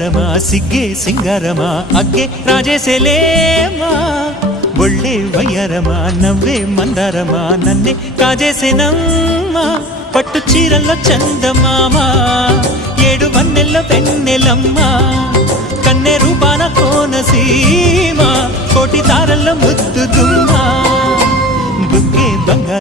బంగారమా సిగ్గే సింగారమా అగ్గే రాజేసేలేమా ఒళ్ళే వయ్యారమా నవ్వే మందారమా నన్నే కాజేసేనమ్మా పట్టు చీరల్లో చందమామా ఏడు వన్నెల్లో వెన్నెలమ్మా కన్నె రూపాన కోనసీమ కోటి తారల్లో ముద్దు దుమ్మా బుగ్గే బంగారు